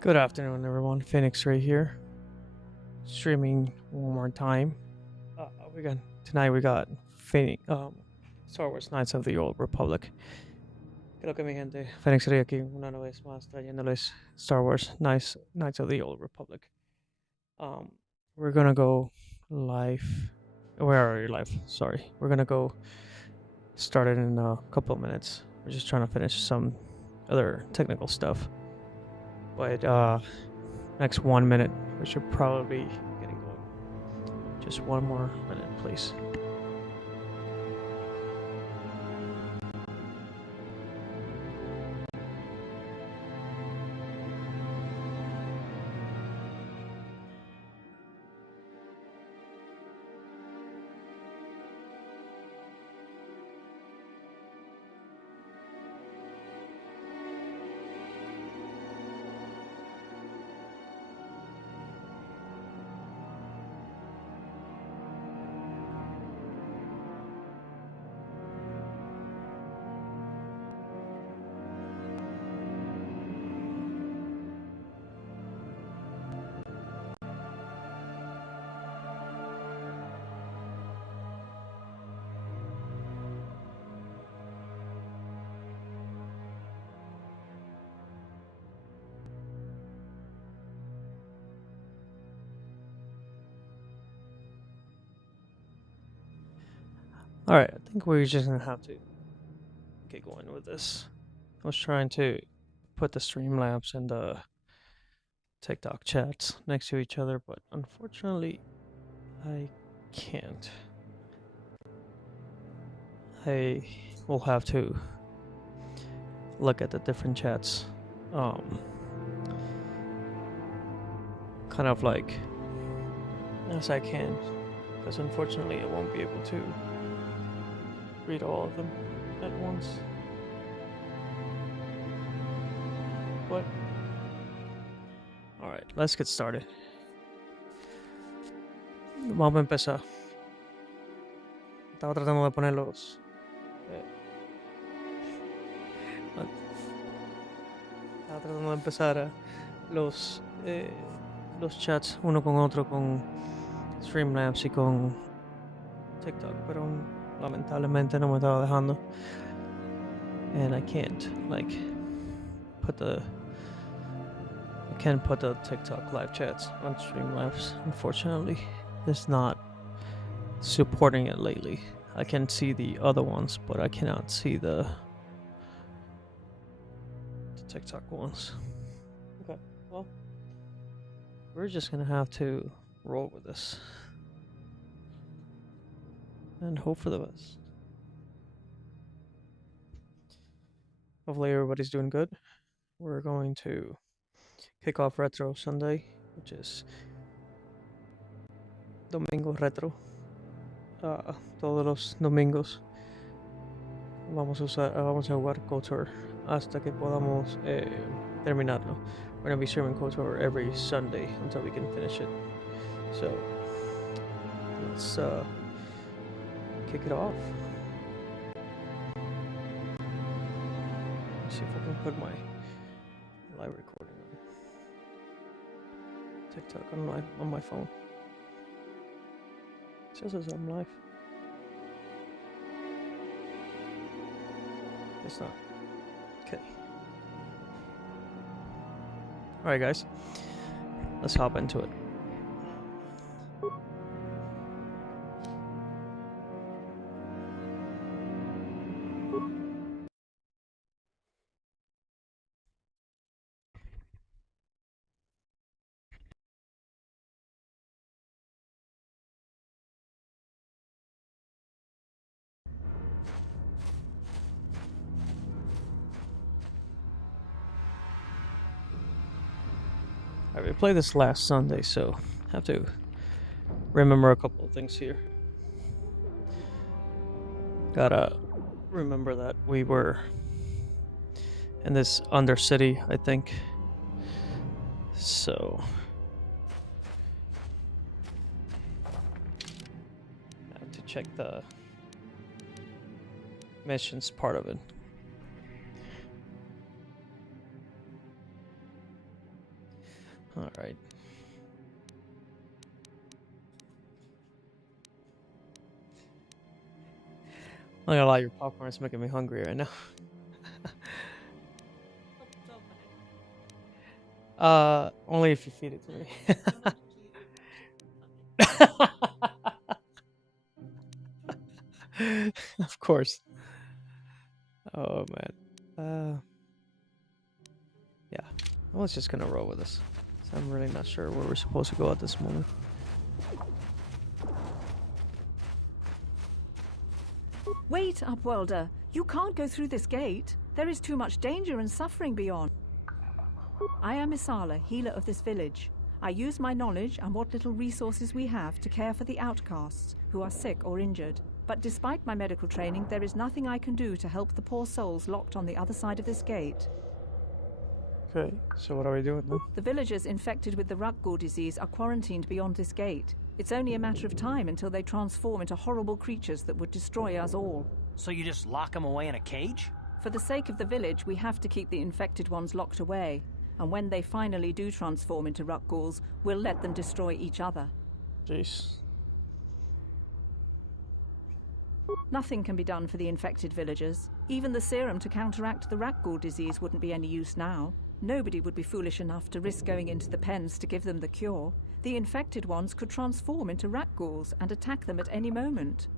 Good afternoon, everyone. Phoenix right here, streaming one more time. We got tonight. We got Phoenix, Star Wars Knights of the Old Republic. Creo que mi gente, Phoenix Ray aquí una vez más trayéndoles Star Wars Knights of the Old Republic. Um, we're gonna go live. Where are you live? Sorry, we're gonna go start it in a couple of minutes. We're just trying to finish some other technical stuff, but next 1 minute, we should probably be getting going. Just 1 more minute, please. Alright, I think we're just gonna have to get going with this. I was trying to put the Streamlabs and the TikTok chats next to each other, but unfortunately, I can't. I will have to look at the different chats, kind of like as I can, because unfortunately, I won't be able to read all of them at once. But alright, let's get started. Vamos a empezar. Estaba tratando de poner los estaba tratando de empezar los chats uno con otro con Streamlabs y con TikTok, pero lamentablemente no me estaba dejando. And I can't put the TikTok live chats on Streamlabs. Unfortunately, it's not supporting it lately. I can see the other ones, but I cannot see the TikTok ones. Okay, well, we're just gonna have to roll with this and hope for the best. Hopefully everybody's doing good. We're going to kick off Retro Sunday, which is Domingo Retro. Todos los domingos vamos a jugar Kotor hasta que podamos terminarlo. We're gonna be streaming Kotor every Sunday until we can finish it. So let's kick it off. Let's see if I can put my live recording on TikTok on my phone. It says it's on live. It's not. Okay. Alright, guys. Let's hop into it. Alright, we played this last Sunday, so I have to remember a couple of things here. Gotta remember that we were in this Undercity, I think. So I have to check the missions part of it. All right. I'm not gonna lie, your popcorn is making me hungry right now. Only if you feed it to me. Of course. Oh man. Yeah. I was just gonna roll with this. So I'm really not sure where we're supposed to go at this moment. Wait, Upwelder. You can't go through this gate. There is too much danger and suffering beyond. I am Isala, healer of this village. I use my knowledge and what little resources we have to care for the outcasts who are sick or injured. But despite my medical training, there is nothing I can do to help the poor souls locked on the other side of this gate. Okay, so what are we doing then? The villagers infected with the Rukgul disease are quarantined beyond this gate. It's only a matter of time until they transform into horrible creatures that would destroy us all. So you just lock them away in a cage? For the sake of the village, we have to keep the infected ones locked away. And when they finally do transform into Rukguls, we'll let them destroy each other. Jeez. Nothing can be done for the infected villagers. Even the serum to counteract the Rukgul disease wouldn't be any use now. Nobody would be foolish enough to risk going into the pens to give them the cure. The infected ones could transform into Rukguls and attack them at any moment.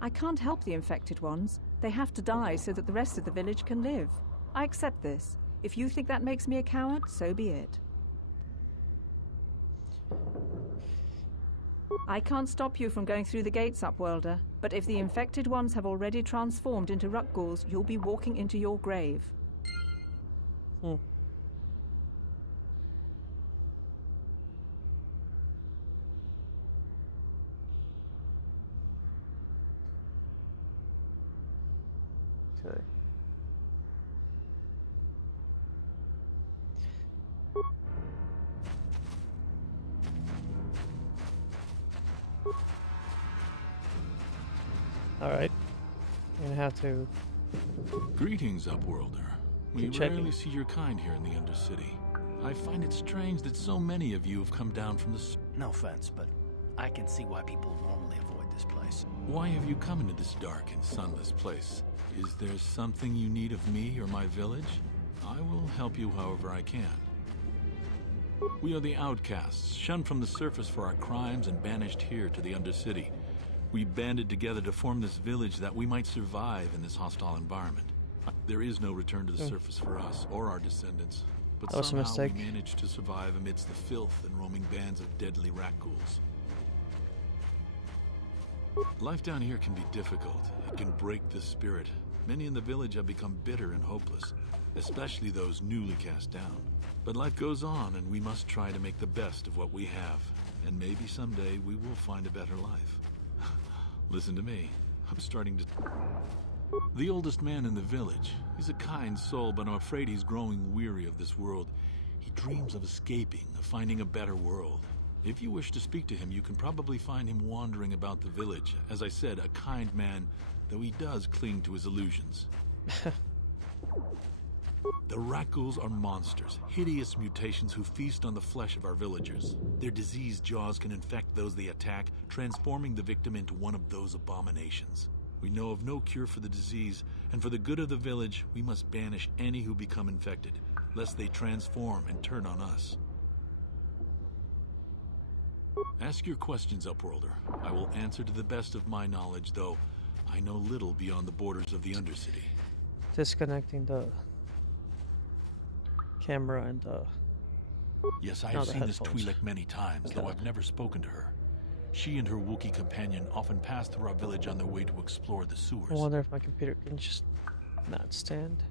I can't help the infected ones. They have to die so that the rest of the village can live. I accept this. If you think that makes me a coward, so be it. I can't stop you from going through the gates, Upwelder, but if the infected ones have already transformed into Rukguls, you'll be walking into your grave. Hmm. Okay. Alright. I'm gonna have to Greetings, Upworlder. We keep checking. rarely see your kind here in the Undercity. I find it strange that so many of you have come down from the... No offense, but I can see why people normally avoid this place. Why have you come into this dark and sunless place? Is there something you need of me or my village? I will help you however I can. We are the outcasts, shunned from the surface for our crimes and banished here to the Undercity. We banded together to form this village that we might survive in this hostile environment. There is no return to the surface for us or our descendants, but That was a somehow mistake. we managed to survive amidst the filth and roaming bands of deadly rat ghouls. Life down here can be difficult. It can break the spirit. Many in the village have become bitter and hopeless, especially those newly cast down. But life goes on, and we must try to make the best of what we have. And maybe someday we will find a better life. Listen to me. I'm starting to... The oldest man in the village. He's a kind soul, but I'm afraid he's growing weary of this world. He dreams of escaping, of finding a better world. If you wish to speak to him, you can probably find him wandering about the village. As I said, a kind man, though he does cling to his illusions. The Rukguls are monsters, hideous mutations who feast on the flesh of our villagers. Their diseased jaws can infect those they attack, transforming the victim into one of those abominations. We know of no cure for the disease, and for the good of the village, we must banish any who become infected, lest they transform and turn on us. Ask your questions, Upworlder. I will answer to the best of my knowledge, though I know little beyond the borders of the Undercity. disconnecting the camera and Yes, I Now have the seen this headphones. Twi'lek many times, though Okay. I've never spoken to her. She and her Wookiee companion often pass through our village on their way to explore the I sewers. wonder if my computer can just not stand.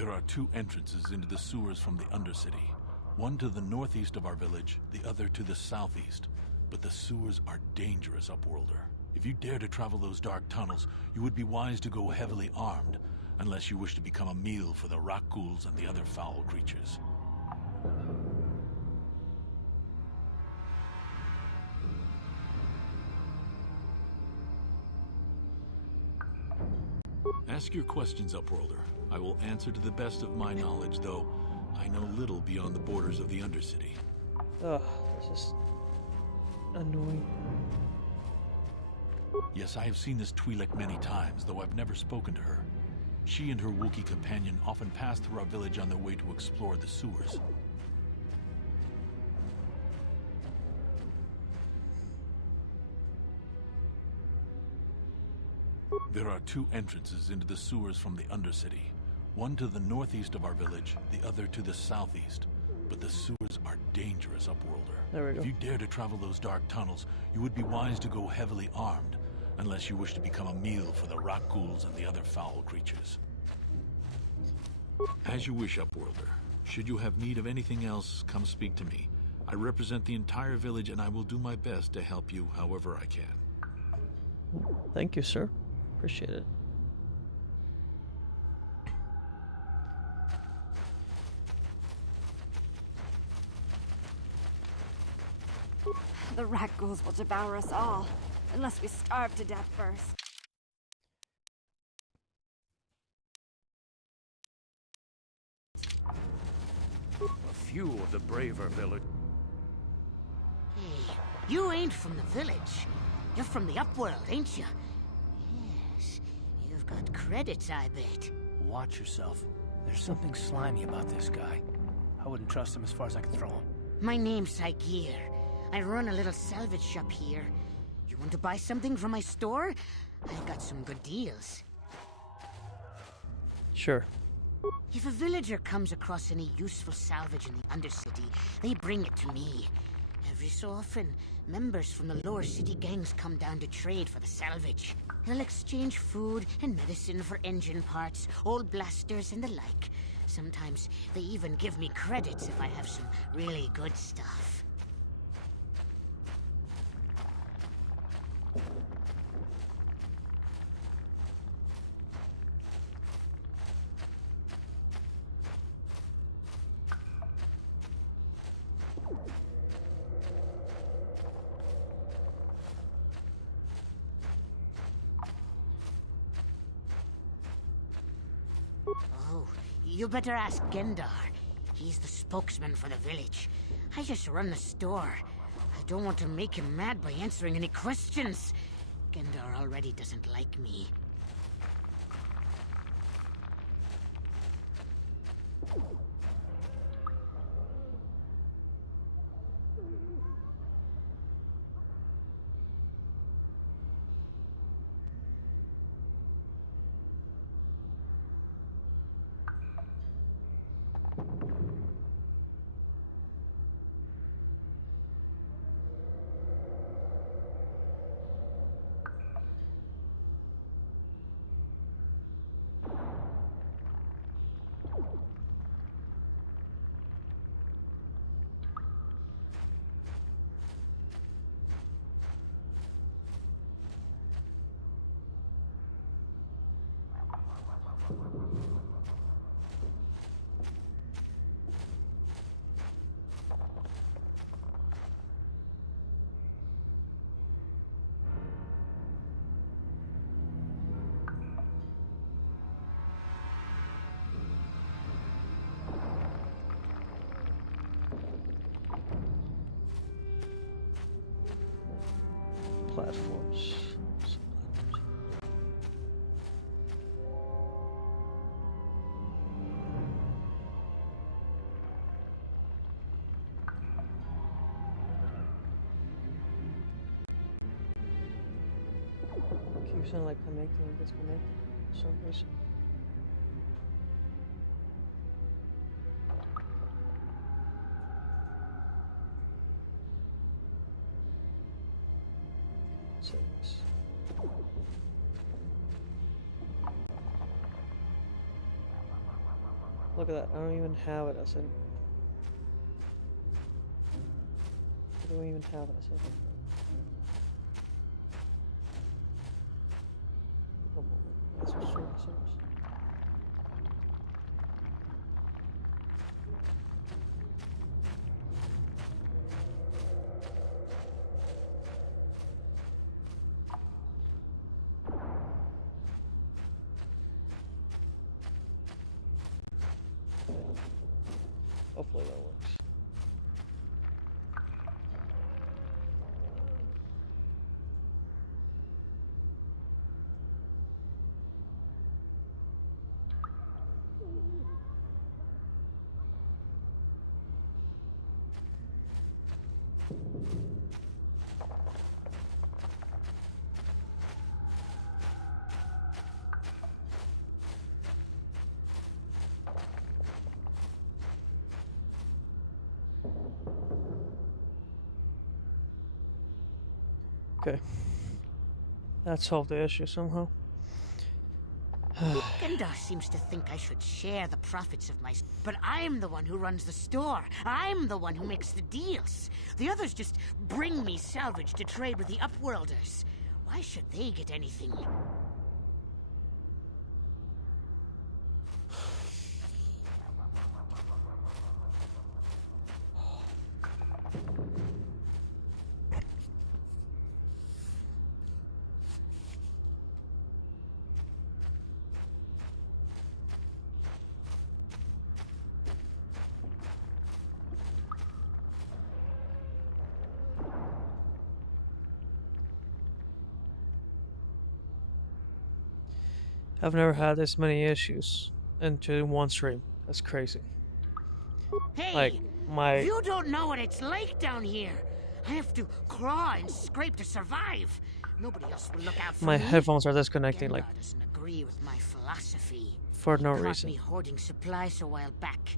There are two entrances into the sewers from the Undercity. One to the northeast of our village, the other to the southeast. But the sewers are dangerous, Upworlder. If you dare to travel those dark tunnels, you would be wise to go heavily armed, unless you wish to become a meal for the rock ghouls and the other foul creatures. Ask your questions, Upworlder. I will answer to the best of my knowledge, though I know little beyond the borders of the Undercity. Ugh, this is annoying. Yes, I have seen this Twi'lek many times, though I've never spoken to her. She and her Wookiee companion often pass through our village on their way to explore the sewers. There are two entrances into the sewers from the Undercity. One to the northeast of our village, the other to the southeast. But the sewers are dangerous, Upworlder. There we go. If you dare to travel those dark tunnels, you would be wise to go heavily armed, unless you wish to become a meal for the rock ghouls and the other foul creatures. As you wish, Upworlder. Should you have need of anything else, come speak to me. I represent the entire village, and I will do my best to help you however I can. Thank you, sir. Appreciate it. The rat ghouls will devour us all, unless we starve to death first. A few of the braver village. Hey, you ain't from the village. You're from the Upworld, ain't you? Yes, you've got credits, I bet. Watch yourself. There's something slimy about this guy. I wouldn't trust him as far as I could throw him. My name's Saigir. I run a little salvage shop here. You want to buy something from my store? I got some good deals. Sure. If a villager comes across any useful salvage in the Undercity, they bring it to me. Every so often, members from the lower city gangs come down to trade for the salvage. They'll exchange food and medicine for engine parts, old blasters and the like. Sometimes they even give me credits if I have some really good stuff. Oh, you better ask Gendar. He's the spokesman for the village. I just run the store. I don't want to make him mad by answering any questions. Gendar already doesn't like me. Platforms. Keeps on like connecting and disconnecting for some reason. Settings. Look at that. I don't even have it as an. I don't even have it as a. Come on, that's what stream is. Hopefully that works. Okay. That solved the issue somehow. Gendar seems to think I should share the profits of my... But I'm the one who runs the store. I'm the one who makes the deals. The others just bring me salvage to trade with the Upworlders. Why should they get anything? I've never had this many issues into one stream. That's crazy. Hey! Like, my... You don't know what it's like down here. I have to claw and scrape to survive. Nobody else will look out for My me. headphones are disconnecting, like, Gendar doesn't agree with my philosophy. for no Caught reason. me hoarding supplies a while back.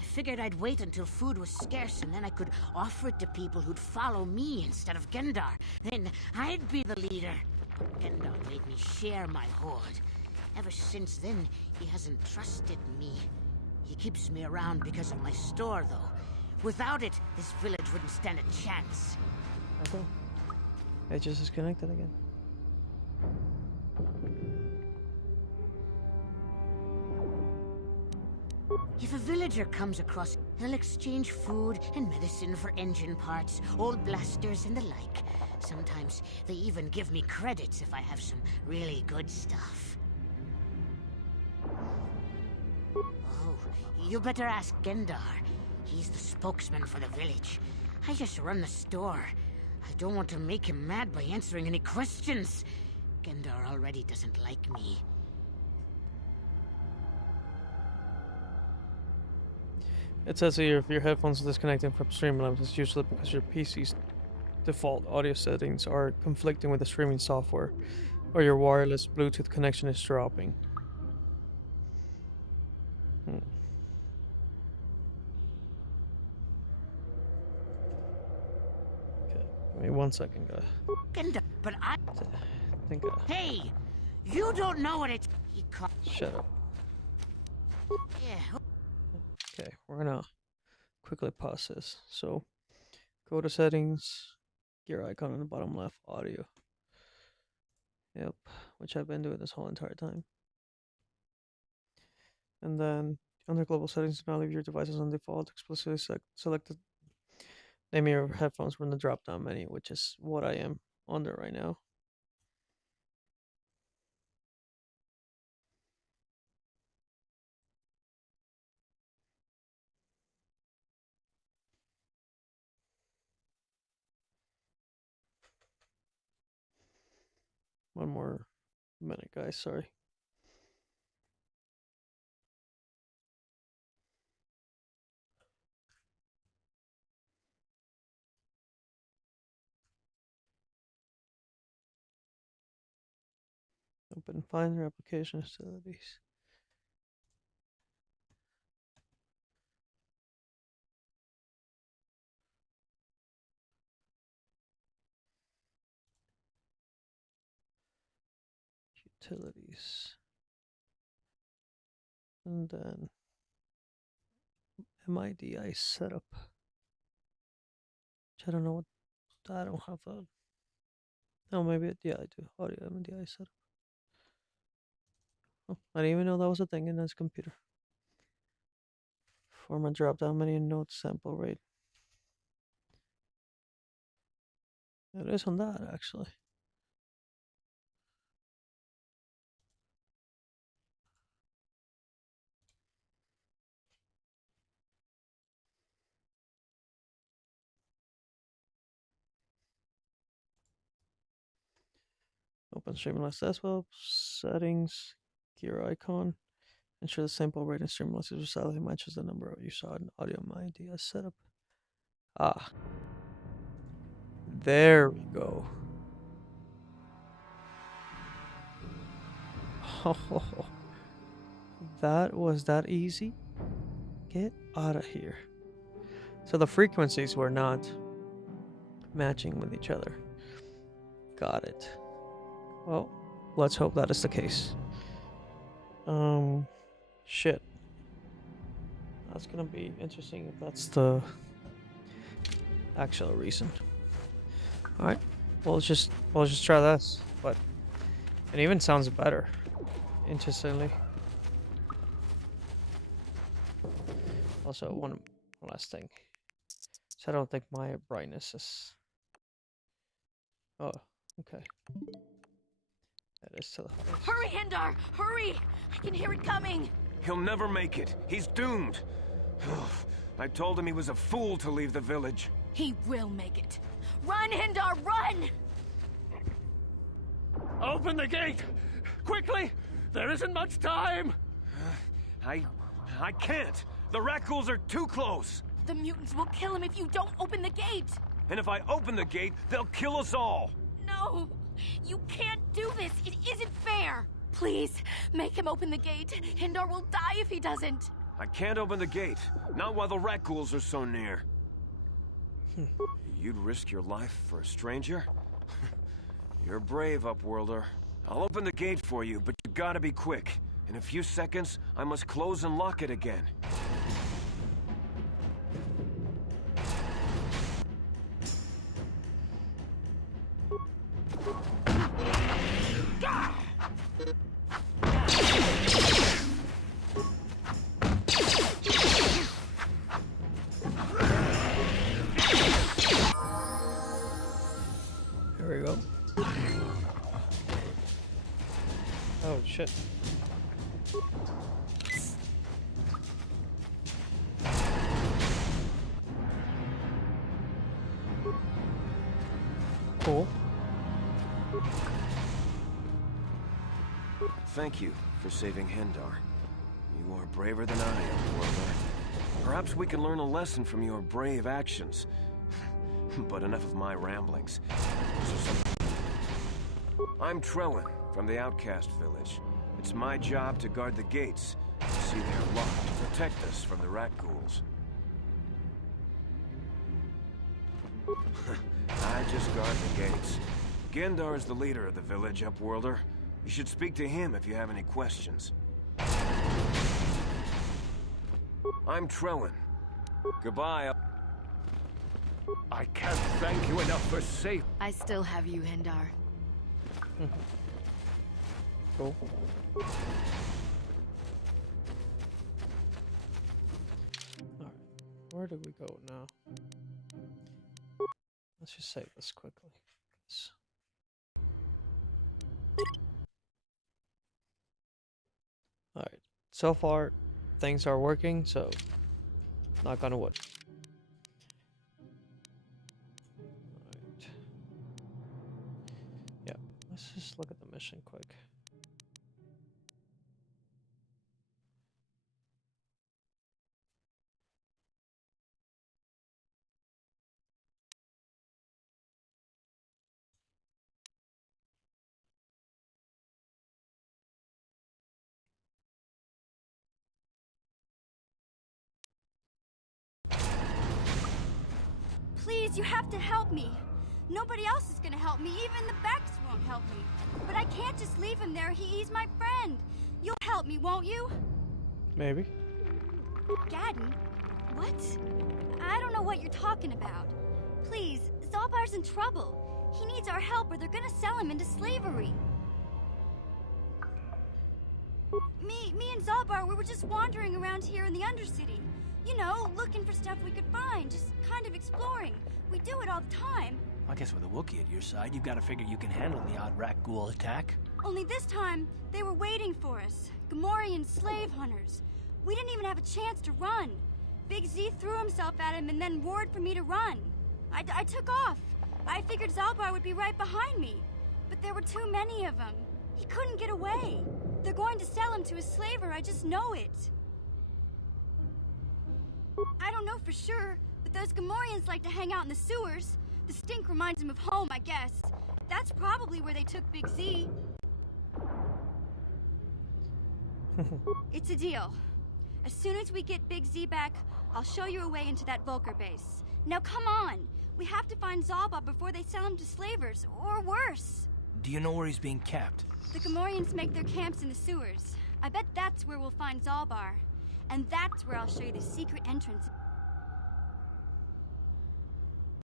I figured I'd wait until food was scarce and then I could offer it to people who'd follow me instead of Gendar. Then I'd be the leader. But Gendar made me share my hoard. Ever since then, he hasn't trusted me. He keeps me around because of my store, though. Without it, this village wouldn't stand a chance. Okay. It just disconnected again. If a villager comes across, they'll exchange food and medicine for engine parts, old blasters and the like. Sometimes they even give me credits if I have some really good stuff. Oh, you better ask Gendar. He's the spokesman for the village. I just run the store. I don't want to make him mad by answering any questions. Gendar already doesn't like me. It says here if your headphones are disconnected from Streamlabs, it's usually because your PC's default audio settings are conflicting with the streaming software, or your wireless Bluetooth connection is dropping. Okay, give me 1 second, guys. Gendar, but I think. Hey! You don't know what it's... He caught... Shut up. Yeah. Okay, we're gonna quickly pause this. So, go to settings, gear icon on the bottom left, audio. Yep, which I've been doing this whole entire time. And then under global settings, now leave your devices on default. Explicitly select the name of your headphones from the drop down menu, which is what I am under right now. One more minute, guys. Sorry. Open Finder application facilities. Utilities. And then MIDI setup. Which I don't know what. I don't have that. Oh, maybe yeah, I do. Audio MIDI setup. Oh, I didn't even know that was a thing in this computer. Format drop down menu note sample rate. It is on that actually. Open Streamlabs desktop settings, gear icon. Ensure the sample rate in Streamlabs precisely matches the number you saw in audio MIDI setup. Ah, there we go. Oh, that was that easy? Get out of here. So the frequencies were not matching with each other. Got it. Well, let's hope that is the case. Shit. That's gonna be interesting if that's the actual reason. Alright. We'll just try this. But it even sounds better. Interestingly. Also, one last thing. So I don't think my brightness is... Oh, okay. That is to the highest. Hurry, Hindar! Hurry! I can hear it coming! He'll never make it. He's doomed. I told him he was a fool to leave the village. He will make it. Run, Hindar, run! Open the gate! Quickly! There isn't much time! I can't! The rat ghouls are too close! The mutants will kill him if you don't open the gate! And if I open the gate, they'll kill us all! No! You can't do this! It isn't fair! Please, make him open the gate. Hindar will die if he doesn't. I can't open the gate. Not while the rat ghouls are so near. You'd risk your life for a stranger? You're brave, Upworlder. I'll open the gate for you, but you gotta be quick. In a few seconds, I must close and lock it again. There we go. Oh shit. Cool. Thank you for saving Hindar. You are braver than I am, Warlord. Perhaps we can learn a lesson from your brave actions. But enough of my ramblings. I'm Trellin, from the Outcast Village. It's my job to guard the gates. See they're locked to protect us from the rat ghouls. I just guard the gates. Gendar is the leader of the village, Upworlder. You should speak to him if you have any questions. I'm Trellin. Goodbye. I can't thank you enough for safe. I still have you, Hindar. Cool. Alright, where do we go now? Let's just save this quickly. Alright, so far things are working, so knock on wood. Alright. Yeah, let's just look at the mission quick. Please, you have to help me. Nobody else is gonna help me. Even the Becks won't help me. But I can't just leave him there. He's my friend. You'll help me, won't you? Maybe. Gadden, What? I don't know what you're talking about. Please, Zalbar's in trouble. He needs our help or they're gonna sell him into slavery. Me and Zalbar, we were just wandering around here in the Undercity. You know, looking for stuff we could find, just kind of exploring. We do it all the time. I guess with a Wookiee at your side, you've got to figure you can handle the odd rat ghoul attack. Only this time, they were waiting for us. Gamorrean slave hunters. We didn't even have a chance to run. Big Z threw himself at him and then roared for me to run. I took off. I figured Zalbar would be right behind me. But there were too many of them. He couldn't get away. They're going to sell him to a slaver, I just know it. I don't know for sure, but those Gamorreans like to hang out in the sewers. The stink reminds them of home, I guess. That's probably where they took Big Z. It's a deal. As soon as we get Big Z back, I'll show you a way into that Vulcar base. Now come on! We have to find Zalbar before they sell him to slavers, or worse. Do you know where he's being kept? The Gamorreans make their camps in the sewers. I bet that's where we'll find Zalbar. And that's where I'll show you the secret entrance